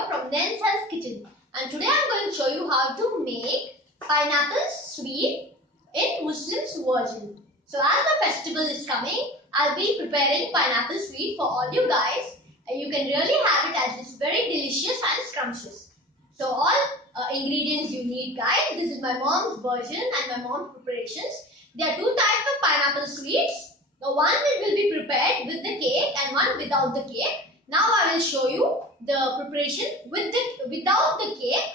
here from Nelson's Kitchen, and today I'm going to show you how to make pineapple sweet in Muslim's version. So as the festival is coming, I'll be preparing pineapple sweet for all you guys. You can really have it as it's very delicious and scrumptious. So all ingredients you need, guys. This is my mom's version and my mom's preparations. There are two types of pineapple sweets. The one will be prepared with the cake and one without the cake. Now I will show you the preparation without the cake.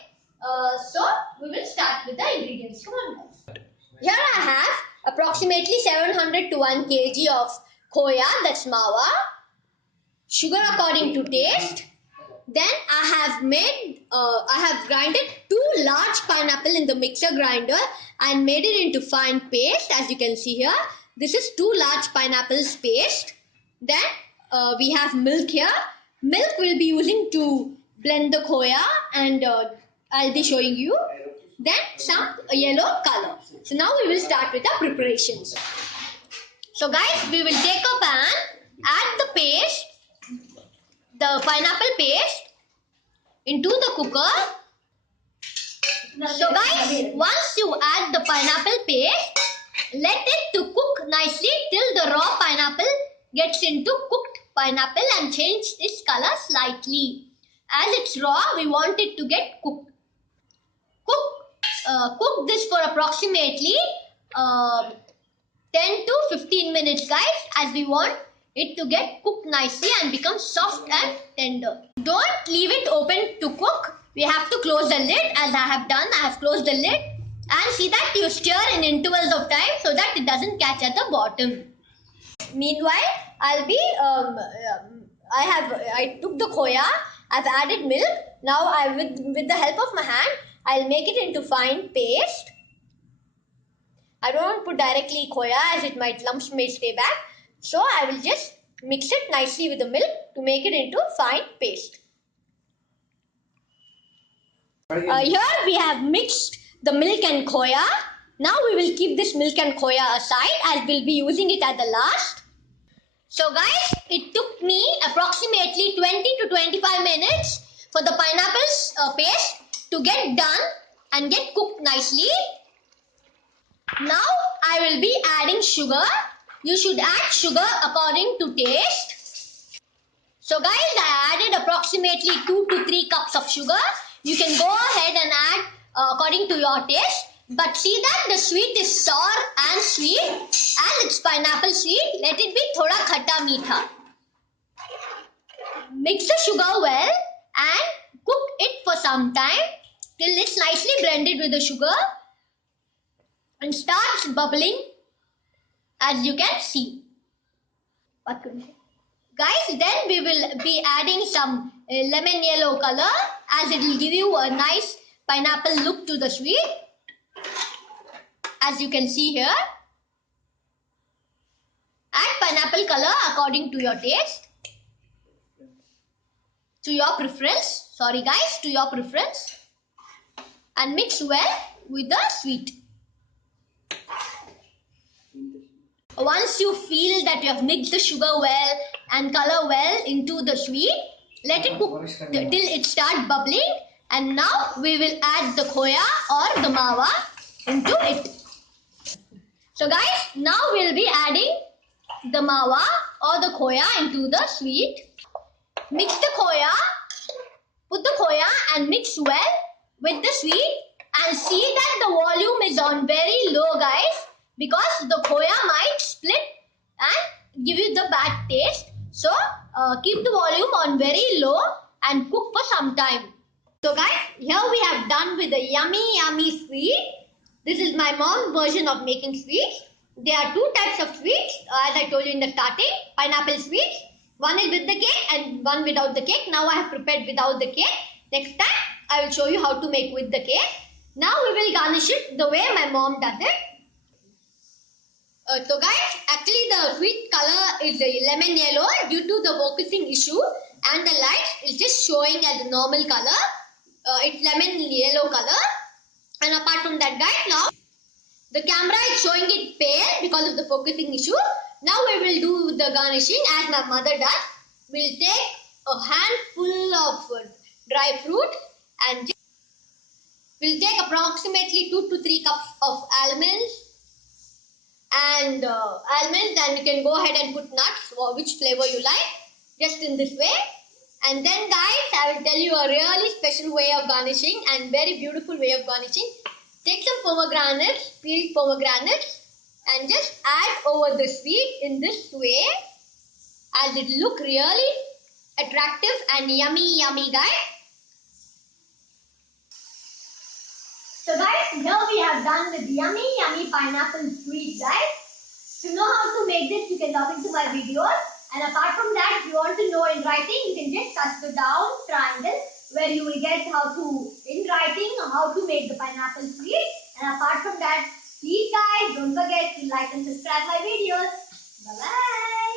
So we will start with the ingredients. Come on, guys. Here I have approximately 700 to 1 kg of khoya, that's mawa, sugar according to taste. Then I have grinded 2 large pineapple in the mixer grinder and made it into fine paste, as you can see here. This is 2 large pineapples paste. Then we have milk here. Milk we'll be using to blend the khoya, and I'll be showing you. Then some yellow color. So now we will start with our preparations. So guys, we will take a pan, add the paste, the pineapple paste into the cooker. So guys, once you add the pineapple paste, let it to cook nicely till the raw pineapple gets into cooked pineapple and change its color slightly. As it's raw, we want it to get cooked. Cook this for approximately 10 to 15 minutes, guys, as we want it to get cooked nicely and become soft and tender. Don't leave it open to cook. We have to close the lid, as I have done. I have closed the lid, and see that you stir in intervals of time so that it doesn't catch at the bottom. Meanwhile, I took the khoya, I've added milk. Now with the help of my hand, I'll make it into fine paste. I don't want to put directly khoya as lumps may stay back. So I will just mix it nicely with the milk to make it into fine paste. Here we have mixed the milk and khoya. Now we will keep this milk and khoya aside, as we'll be using it at the last. So guys, it took me approximately 20 to 25 minutes for the pineapple paste to get done and get cooked nicely. Now I will be adding sugar. You should add sugar according to taste. So guys, I added approximately 2 to 3 cups of sugar. You can go ahead and add according to your taste. But see that the sweet is sour and sweet, and it's pineapple sweet. Let it be thoda khatta meetha. Mix the sugar well and cook it for some time till it's nicely blended with the sugar and starts bubbling, as you can see. Guys, then we will be adding some lemon yellow color, as it will give you a nice pineapple look to the sweet, as you can see here. Add pineapple color according to your taste, to your preference. Sorry guys, to your preference, and mix well with the sweet. Once you feel that you have mixed the sugar well and color well into the sweet, let it cook till it starts bubbling, and now we will add the khoya or the mawa into it. So guys, now we will be adding the mawa or the khoya into the sweet. Mix the khoya, put the khoya and mix well with the sweet, and see that the volume is on very low, guys, because the khoya might split and give you the bad taste. So keep the volume on very low and cook for some time. So guys, here we have done with the yummy sweet. This is my mom's version of making sweets. There are 2 types of sweets, as I told you in the starting. Pineapple sweets. One is with the cake and one without the cake. Now I have prepared without the cake. Next time I will show you how to make with the cake. Now we will garnish it the way my mom does it. So guys, actually the sweet color is lemon yellow due to the focusing issue, and the light is just showing as a normal color. It's lemon yellow color. And apart from that, guys, now the camera is showing it pale because of the focusing issue. Now we will do the garnishing as my mother does. We'll take a handful of dry fruit, and we'll take approximately 2 to 3 cups of almonds. And you can go ahead and put nuts or which flavor you like, just in this way. And then guys, I will tell you a really special way of garnishing and very beautiful way of garnishing. Take some pomegranates, peeled pomegranates, and just add over the sweet in this way, and it look really attractive and yummy guys. So guys, here we have done with yummy pineapple sweet guys. To know how to make this, you can log into my videos. And apart from that, if you want to know in writing, you can just touch the down triangle where you will get how to, in writing, how to make the pineapple sweet. And apart from that, please guys, don't forget to like and subscribe my videos. Bye bye.